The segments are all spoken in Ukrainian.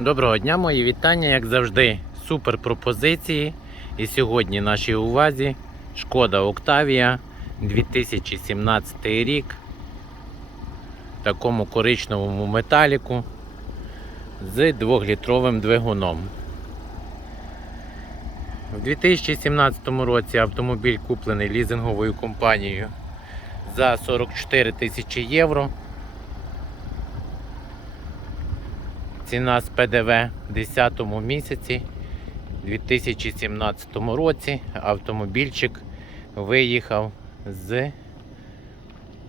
Доброго дня, мої вітання, як завжди, супер пропозиції. І сьогодні нашій увазі Шкода Октавія 2017 рік. В такому коричневому металіку з 2-літровим двигуном. У 2017 році автомобіль куплений лізинговою компанією за 44 тисячі євро. Ціна з ПДВ в 10 місяці 2017 році. Автомобільчик виїхав з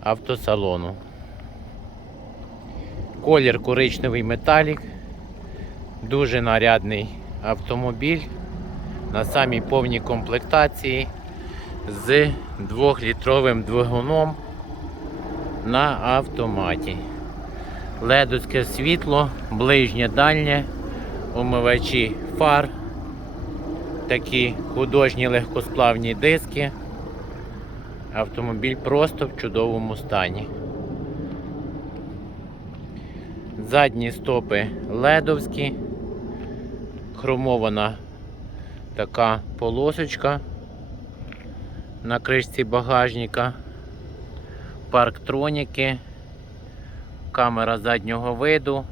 автосалону. Колір коричневий металік, дуже нарядний автомобіль. На самій повній комплектації з 2-літровим двигуном на автоматі ледовське світло, ближнє дальнє, омивачі фар, такі художні легкосплавні диски. Автомобіль просто в чудовому стані. Задні стопи ледовські, хромована така полосочка на кришці багажника, парктроніки камера заднього виду,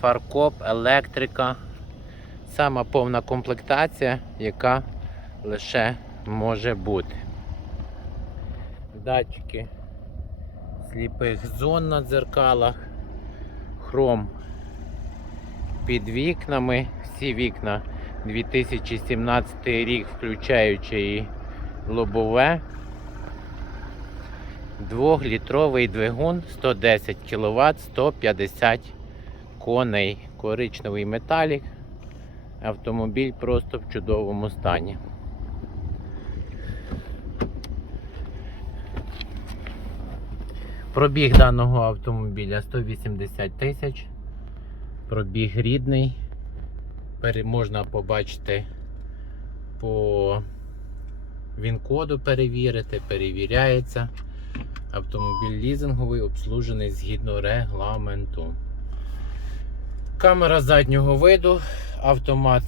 фаркоп, електрика. Сама повна комплектація, яка лише може бути. Датчики сліпих зон на дзеркалах, хром під вікнами, всі вікна 2017 рік, включаючи і лобове. Двохлітровий двигун 110 кВт, 150 коней. Коричневий металік. Автомобіль просто в чудовому стані. Пробіг даного автомобіля 180 тисяч. Пробіг рідний. Можна побачити по він-коду перевірити, перевіряється. Автомобіль лізинговий обслужений згідно регламенту. Камера заднього виду, автомат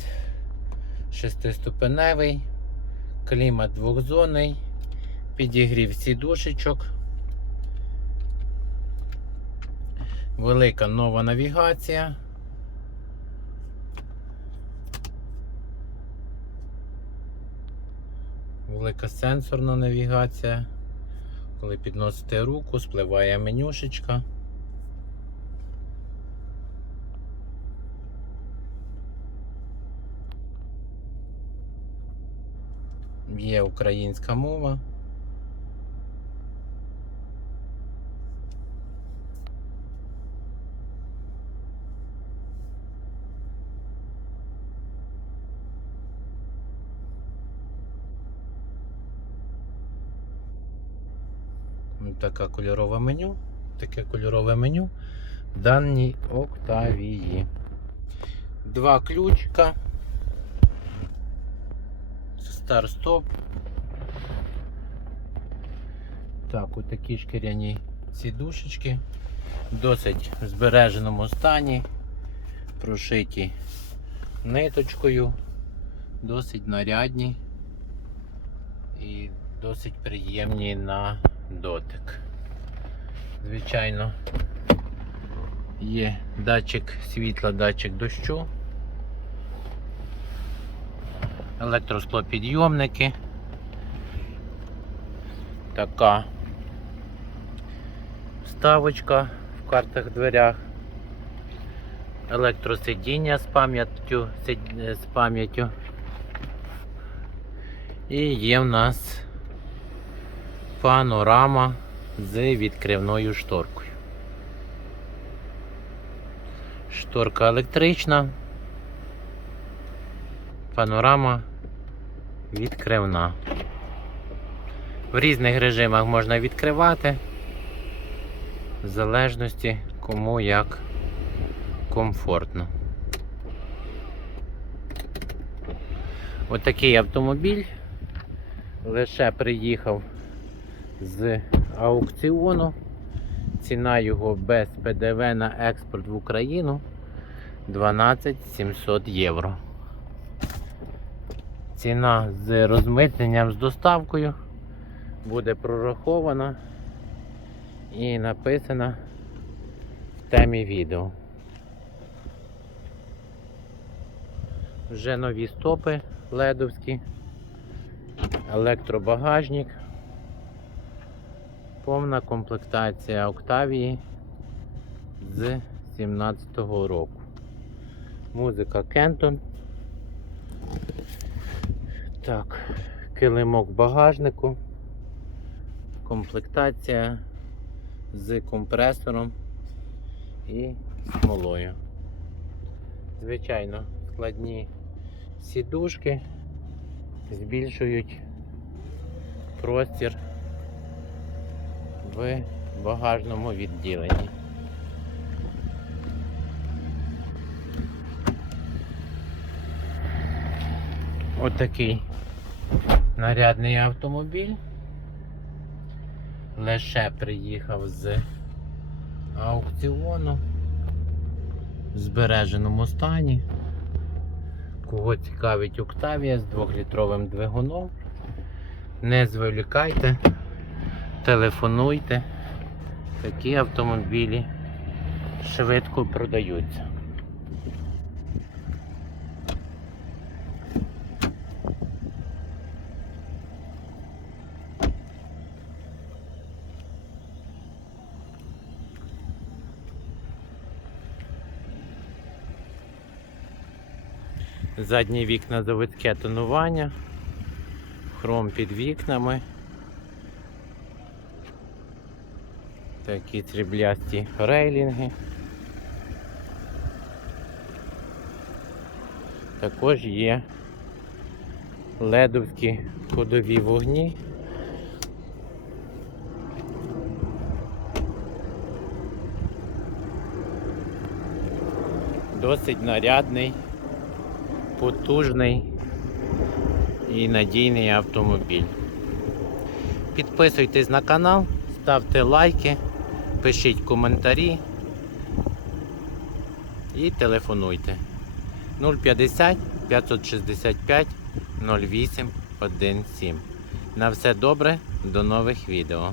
шестиступеневий, клімат двохзонний, підігрів сідушечок. Велика нова навігація. Велика сенсорна навігація. Коли підносите руку, спливає менюшечка. Є українська мова. Така кольорове меню. Таке кольорове меню в даній Октавії. Два ключика. Старт-стоп. Так, отакі шкіряні сідушечки. Досить в збереженому стані. Прошиті ниточкою. Досить нарядні і досить приємні на дотик. Звичайно, є датчик світла, датчик дощу, електросклопідйомники. Така вставочка в картах дверях, електросидіння з пам'яттю з пам'яттю. І є в нас панорама з відкривною шторкою. Шторка електрична, панорама відкривна. В різних режимах можна відкривати, в залежності кому як комфортно. Отакий автомобіль лише приїхав з аукціону. Ціна його без ПДВ на експорт в Україну 12 700 євро. Ціна з розмитненням з доставкою буде прорахована і написана в темі відео. Вже нові стопи ледовські, електробагажник, повна комплектація Октавії з 17-го року. Музика Кентон. Так, килимок багажнику, комплектація з компресором і смолою. Звичайно, складні сідушки збільшують простір в багажному відділенні. Отакий нарядний автомобіль. Лише приїхав з аукціону в збереженому стані. Кого цікавить Октавія з 2-літровим двигуном. Не зволікайте, телефонуйте. Такі автомобілі швидко продаються. Задні вікна заводське тонування, хром під вікнами. Такі сріблясті рейлінги. Також є ледовські ходові вогні. Досить нарядний потужний і надійний автомобіль. Підписуйтесь на канал, ставте лайки, пишіть коментарі і телефонуйте 050 565 08 17. На все добре, до нових відео.